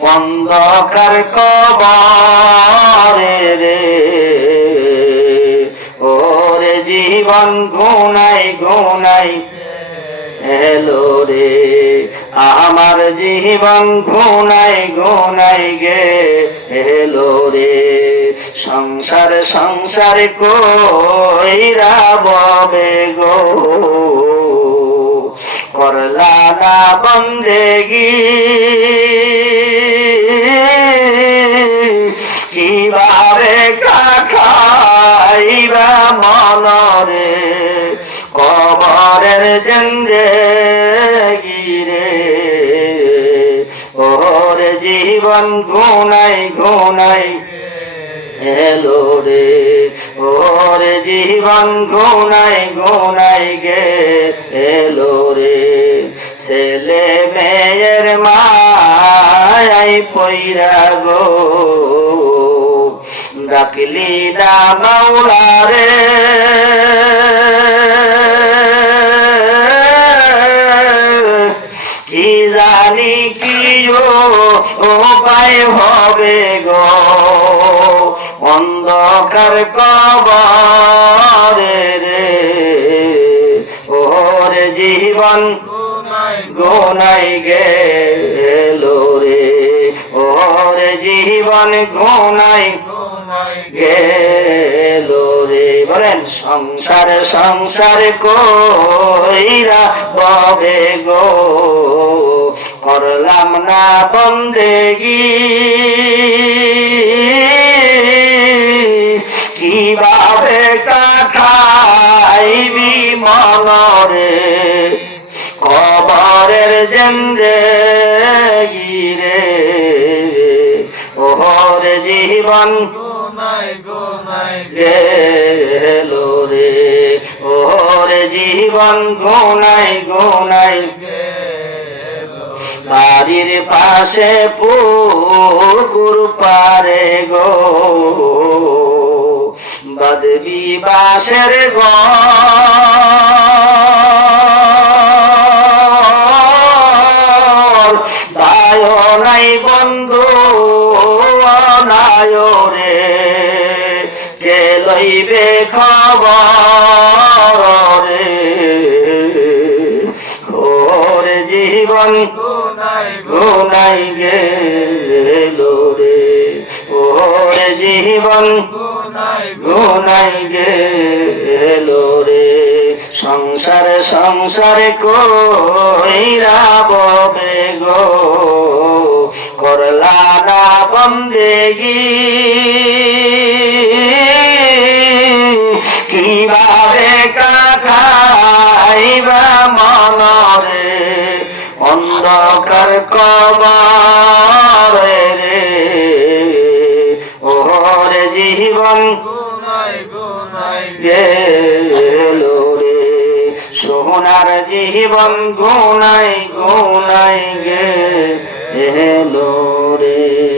অন্ধকার কবরে রে। ওরে জীবন গুনাই গুনাই এলো রে। আমার জীবন গুনাই গুনাই গে এলো রে। সংসার সংসার কইরা ববে গো। করলা না বন্দেগি। মনরে কবরের জেন্দে গিরে। ওরে জীবন গুনাই গুনাই এলো রে। ওরে জীবন গুনাই গুনাই গে এলো রে। ছেলে মেয়ের মায়াই পইরা গো। ডাকলি না মাওলা রে। কি জানি কি উপায় হবে গো। অন্ধকার কবরে রে। ওরে জীবন গোনাই গেল রে। ওরে জীবন গোনাই গেল রে। বলেন সংসার সংসার কইরা ববে গো? করলাম না বন্দেগি। কীভাবে কাঠাইবি মনরে? কবরের জেন্দে জীবন গেল রে। ওরে জীবন গোনাই গোনাই। বাড়ির পাশে পুকুর পারে গো। বদবি বাসের ঘর। অনায় রে কে লইবে খবর? রে ওরে জীবন গুনাই গেল রে। ওরে জীবন গুনাই গেল রে। সংসার সংসার কইরা ববে গো। বন্দেগি কীভাবে কাঠাইবা মনরে অন্ধকার কবরে ওরে জীবন সোনার জীবন গুনাই গুনাই গে রে।